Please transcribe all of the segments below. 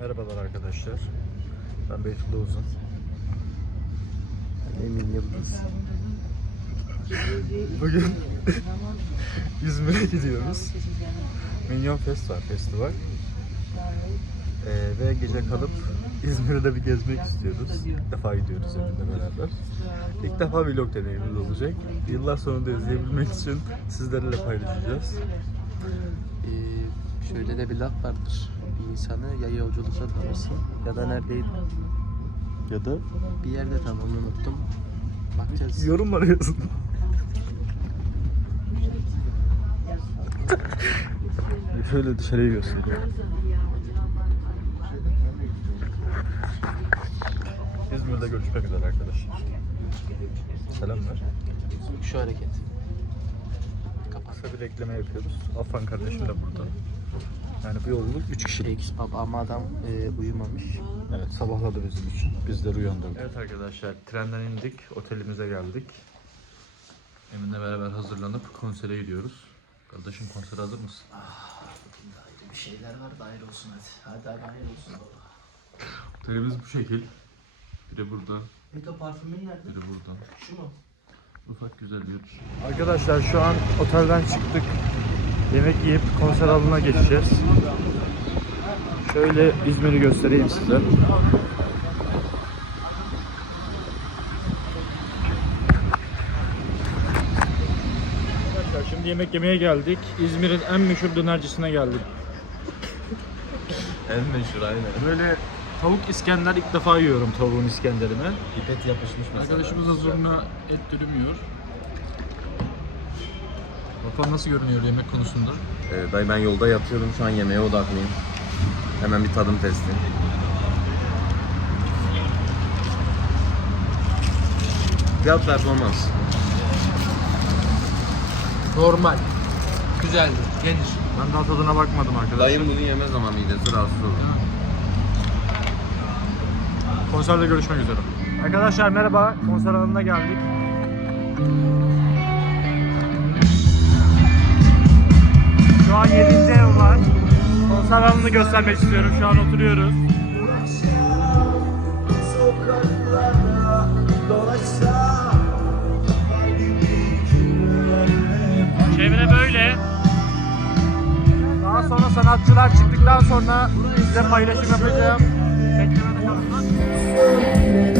Merhabalar arkadaşlar. Ben Beytullah Uzun. Ben Emin Yıldız. Bugün İzmir'e gidiyoruz. Minyon Fest var, festival. Ee, ve gece kalıp İzmir'de de bir gezmek istiyoruz. İlk defa gidiyoruz Emin'le beraber. İlk defa vlog deneyimimiz olacak. Yıllar sonunda izleyebilmek için sizlerle paylaşacağız. Ee, şöyle de bir laf vardır. İnsanı ya yolculukta tanırsın ya da neredeydi? Ya da Bir yerde tam onu unuttum. Bakacağız. yorumlara yazın. Şöyle dışarıya göster. İzmir'de görüşmek üzere arkadaşlar. Selamlar. Şu hareket. Kapat. Kısa bir ekleme yapıyoruz. Afan kardeşim de burada. Yani bu yolculuk 3 kişilik. Ama adam e, uyumamış. Evet sabahladı bizim için. Bizleri uyandırdı. Evet arkadaşlar trenden indik. Otelimize geldik. Emin'le beraber hazırlanıp konsere gidiyoruz. Kardeşim konsere hazır mısın? Bir şeyler var da hayır olsun hadi. Hadi hayır olsun baba. Otelimiz bu şekil. Biri burada, Peki parfümün nerede? biri burada. Şu mu? Ufak güzel bir Arkadaşlar şu an otelden çıktık. Yemek yiyip konser alanına geçeceğiz. Şöyle İzmir'i göstereyim size. Şimdi yemek yemeye geldik. İzmir'in en meşhur dönercisine geldik. En meşhur aynen. Böyle tavuk İskender ilk defa yiyorum tavuğun İskender'ini. Pipet yapışmış mesela. Arkadaşımız da zoruna et dürümüyor. Bakalım nasıl görünüyor yemek konusunda. Ee, dayı ben yolda yatıyorum şu an yemeğe odaklıyım. Hemen bir tadım testi. Fiyat performans. Normal. Güzeldi. Geniş. Ben daha tadına bakmadım arkadaşlar. Dayım bunu yemez ama midesi rahatsız olur. Konserde görüşmek üzere. Arkadaşlar merhaba. Konser alanına geldik. 7. ev var. Konser alanını göstermek istiyorum. Şu an oturuyoruz. Çevre böyle. Daha sonra sanatçılar çıktıktan sonra size paylaşım yapacağım. Beklemede kalın.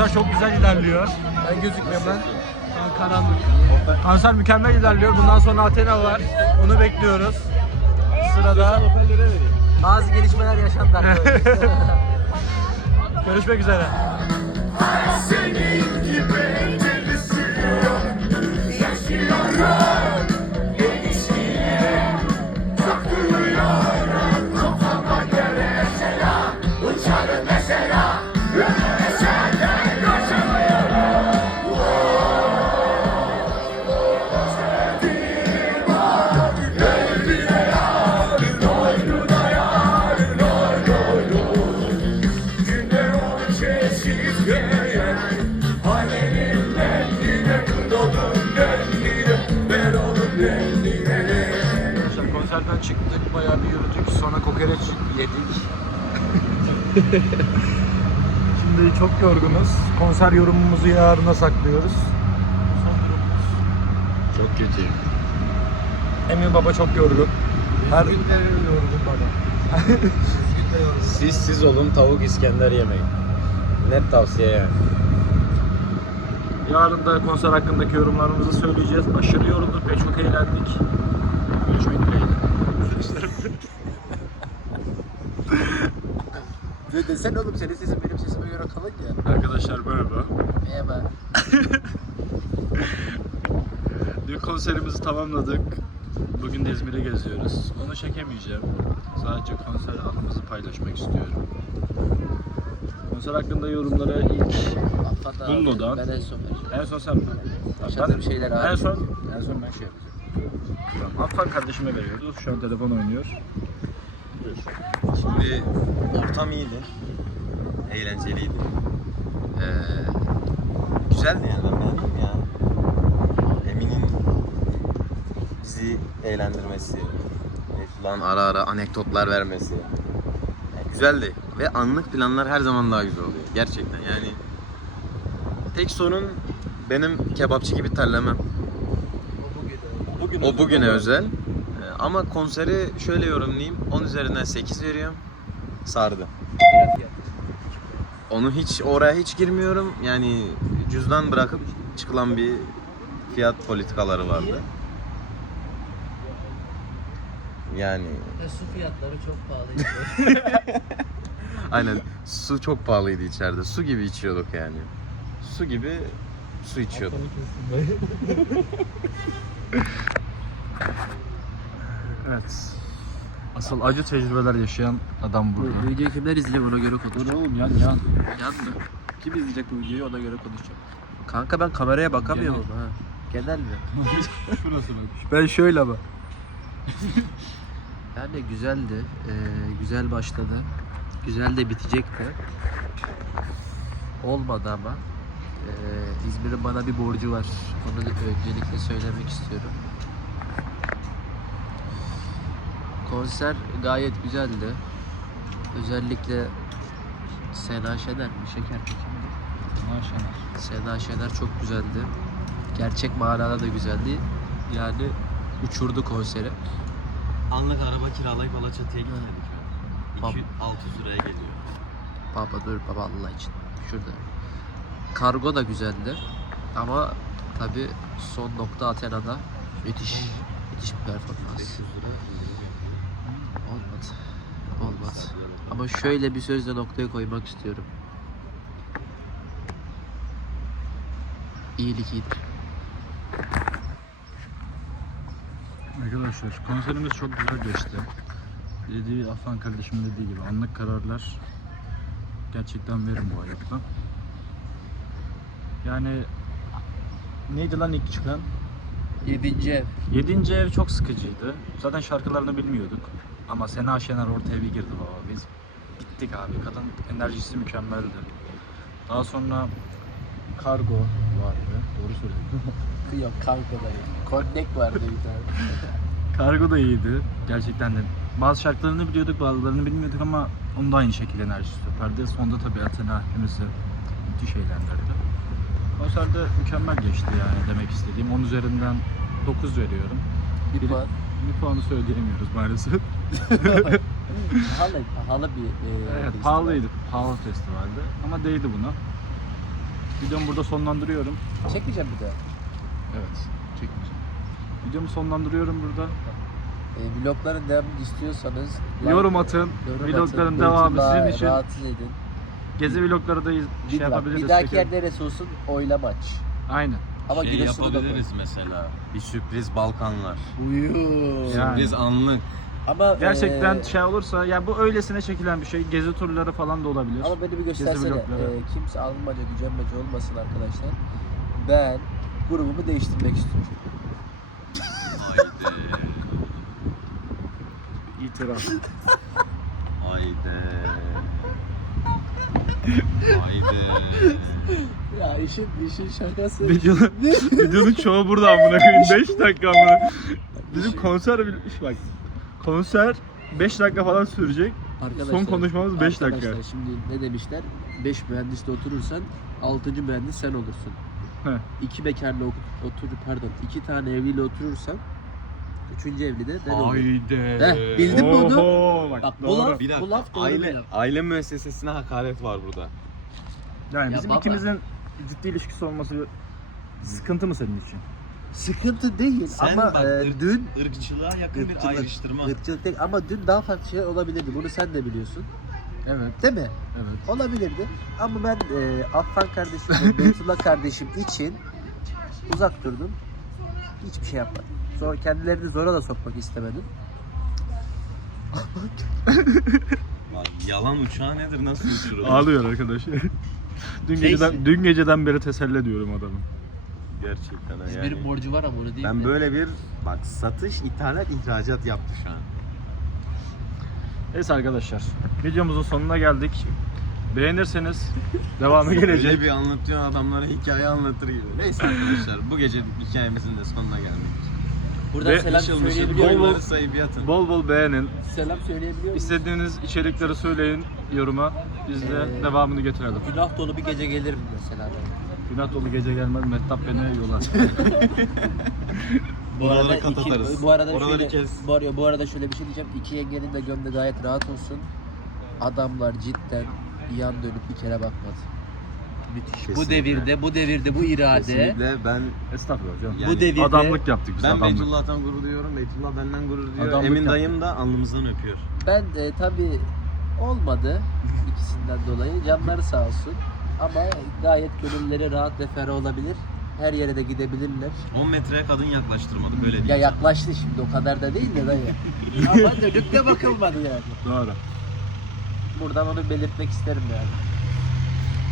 Konser çok güzel ilerliyor. Ben gözükmüyorum lan. Ben karanlık. Konser mükemmel ilerliyor. Bundan sonra Athena var. Onu bekliyoruz. Sırada Bazı gelişmeler yaşandı görüşmek üzere. Yedik. Şimdi çok yorgunuz. Konser yorumumuzu yarına saklıyoruz. Son durumumuz. Çok kötüyüm. Emin Baba çok yorgun. Her gün de yorgun baba. Siz siz olun tavuk İskender yemeyin. Net tavsiye yani. Yarın da konser hakkındaki yorumlarımızı söyleyeceğiz. Aşırı yorulduk ve çok eğlendik. Görüşmek dileğiyle. Ne desen oğlum senin sesin benim sesime göre kalın ya. Arkadaşlar merhaba. Merhaba. Dün konserimizi tamamladık. Bugün de İzmir'e geziyoruz. Onu çekemeyeceğim. Sadece konser anımızı paylaşmak istiyorum. Konser hakkında yorumları ilk. Bunlo'dan. Ben en son en son sen mi? Yaşadığım şeyler En abi. son, en son ben şey yapacağım. Tamam. Affan kardeşime veriyoruz. Şu an telefon oynuyor. Şimdi ortam iyiydi. Eğlenceliydi. Ee, güzeldi yani ben beğendim ya. Emin'in bizi eğlendirmesi, falan ara ara anekdotlar vermesi. Yani güzeldi ve anlık planlar her zaman daha güzel oluyor. Gerçekten yani. Tek sorun benim kebapçı gibi terlemem. O bugüne özel. Ama konseri şöyle yorumlayayım. 10 üzerinden 8 veriyorum. Sardı. Onu hiç oraya hiç girmiyorum. Yani cüzdan bırakıp çıkılan bir fiyat politikaları vardı. Yani Ve su fiyatları çok pahalıydı. aynen su çok pahalıydı içeride. Su gibi içiyorduk yani. Su gibi su içiyorduk. Evet. Asıl acı tecrübeler yaşayan adam bu burada. videoyu kimler izliyor ona göre konuşacağım. oğlum yan yan. Yan mı? Kim izleyecek bu videoyu ona göre konuşacağım. Kanka ben kameraya bakamıyorum ha. Genel mi? Şurası bak. Ben şöyle bak. Yani güzeldi. Ee, güzel başladı. Güzel de bitecekti. Olmadı ama. Ee, İzmir'in bana bir borcu var. Onu öncelikle söylemek istiyorum. Konser gayet güzeldi. Özellikle Sena Şener mi? Şeker mi? Maşallah. Sena Şener çok güzeldi. Gerçek manada da güzeldi. Yani uçurdu konseri. Anlık araba kiralayıp Alaçatı'ya gitmedik Bab- 600 liraya geliyor. Baba dur baba Allah için. Şurada. Kargo da güzeldi. Ama tabi son nokta Athena'da müthiş. Müthiş bir performans. Olmadı. Olmadı. Ama şöyle bir sözle noktaya koymak istiyorum. İyilik iyidir. Arkadaşlar konserimiz çok güzel geçti. Dediği Afan kardeşimin dediği gibi anlık kararlar gerçekten verin bu hayatta. Yani neydi lan ilk çıkan? Yedinci ev. Yedinci ev çok sıkıcıydı. Zaten şarkılarını bilmiyorduk. Ama Sena Şener ortaya bir girdi baba. Biz bittik abi. Kadın enerjisi mükemmeldi. Daha sonra Kargo vardı. Doğru söyledim. Yok kanka da Connect vardı bir tane. Kargo da iyiydi. Gerçekten de. Bazı şarkılarını biliyorduk, bazılarını bilmiyorduk ama onun da aynı şekilde enerjisi süperdi. Sonunda tabii Athena hepimizi müthiş eğlendirdi. Konserde mükemmel geçti yani demek istediğim. 10 üzerinden 9 veriyorum. Bir Biri- puan. Bir puanı söyleyemiyoruz maalesef. Pahalı, pahalı bir e, Evet, festival. pahalıydı. Pahalı festivaldi. Ama değdi buna. Videomu burada sonlandırıyorum. Çekmeyeceğim bir daha. Evet, çekmeyeceğim. Videomu sonlandırıyorum burada. E, vlogların devamını istiyorsanız like- Yorum atın. yorum Vlogların atın, devamı YouTube'a sizin için. Rahatsız edin. Gezi vlogları da iz- Bir, şey yapabiliriz. bir dahaki çekelim. yer neresi olsun oylamaç. Aynen. Ama şey Giresun'u da koy. yapabiliriz mesela. Bir sürpriz Balkanlar. Uyuu. Yani. Sürpriz anlık. Ama Gerçekten e, şey olursa ya bu öylesine çekilen bir şey. Gezi turları falan da olabilir. ama beni bir göstersene. E, kimse almaca gücenmece olmasın arkadaşlar. Ben grubumu değiştirmek istiyorum. İtiraf. Haydi. Haydi. Ya işin işin şakası. Videonun, videonun çoğu burada amına koyayım 5 dakika amına. Bizim konser bil- bak konser 5 dakika falan sürecek. Arkadaşlar, Son konuşmamız 5 dakika. Arkadaşlar şimdi ne demişler? 5 mühendisle oturursan 6. mühendis sen olursun. He. 2 bekarla otur pardon 2 tane evliyle oturursan 3. evli de ben olurum. Haydi. Heh, bildin mi onu? Oho, Bak, Bak bu doğru. laf, Bir dakika. bu laf doğru bir aile, laf. aile müessesesine hakaret var burada. Yani Ya bizim baba. ikimizin ciddi ilişkisi olması sıkıntı mı senin için? Sıkıntı değil Sen ama bak, e, ırk- dün Irkçılığa yakın bir Irkçılık- ayrıştırma. ırkçılık değil ama dün daha farklı şeyler olabilirdi. Bunu sen de biliyorsun. Evet. Değil mi? Evet. Olabilirdi. Ama ben e, Affan kardeşim ve Beytullah kardeşim için uzak durdum. Hiçbir şey yapmadım. Zor, kendilerini zora da sokmak istemedim. Bak, yalan uçağı nedir? Nasıl uçurur? Ağlıyor arkadaş. dün geceden dün geceden beri teselli ediyorum adamı. Gerçekten ha İzmir'in yani. borcu var ama onu değil Ben mi? böyle bir bak satış, ithalat, ihracat yaptı şu an. Neyse arkadaşlar. Videomuzun sonuna geldik. Beğenirseniz devamı gelecek. Öyle bir anlatıyor adamlara hikaye anlatır gibi. Neyse arkadaşlar bu gece hikayemizin de sonuna geldik. Buradan Ve selam mışıl söyleyebiliyor muyum? boyları sayıp yatın. Bol bol beğenin. Selam söyleyebiliyor muyum? İstediğiniz içerikleri söyleyin yoruma. Biz de Ee, devamını getirelim. Günah dolu bir gece gelirim mesela ben. Günah dolu gece gelmez. Mehtap beni yolar. Bu arada kat iki, atarız. bu arada Oraları şöyle, kes. Bu, arada, bu arada şöyle bir şey diyeceğim. İki yengenin de gönlü gayet rahat olsun. Adamlar cidden yan dönüp bir kere bakmadı. Müthiş. Bu Kesinlikle. devirde, bu devirde bu irade. Kesinlikle ben Estağfurullah canım. Yani bu devirde Adamlık yaptık biz ben adamlık. Beytullah'tan gurur duyuyorum. Beytullah benden gurur duyuyor. Adamlık Emin yaptık. dayım da alnımızdan öpüyor. ben e, tabi olmadı ikisinden dolayı. Canları sağ olsun. Ama gayet gönülleri rahat ve ferah olabilir. Her yere de gidebilirler. 10 metreye kadın yaklaştırmadı böyle Ya yaklaştı şimdi o kadar da değil de dayı. Ama dönüp de bakılmadı yani. Doğru. Buradan onu belirtmek isterim yani.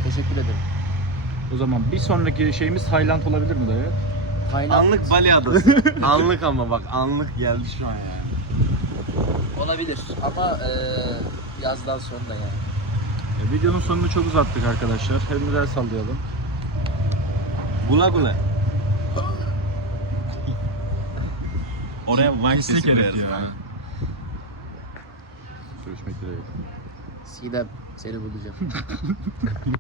Teşekkür ederim. O zaman bir sonraki şeyimiz Tayland olabilir mi dayı? Tayland Anlık Bali adası. anlık ama bak anlık geldi şu an yani. olabilir ama e, yazdan sonra yani. E, videonun sonunu çok uzattık arkadaşlar. Hem el sallayalım. Gula gula. Oraya Vine Pislik sesi herif koyarız. ya. Görüşmek dileğiyle. Sinem seni bulacağım.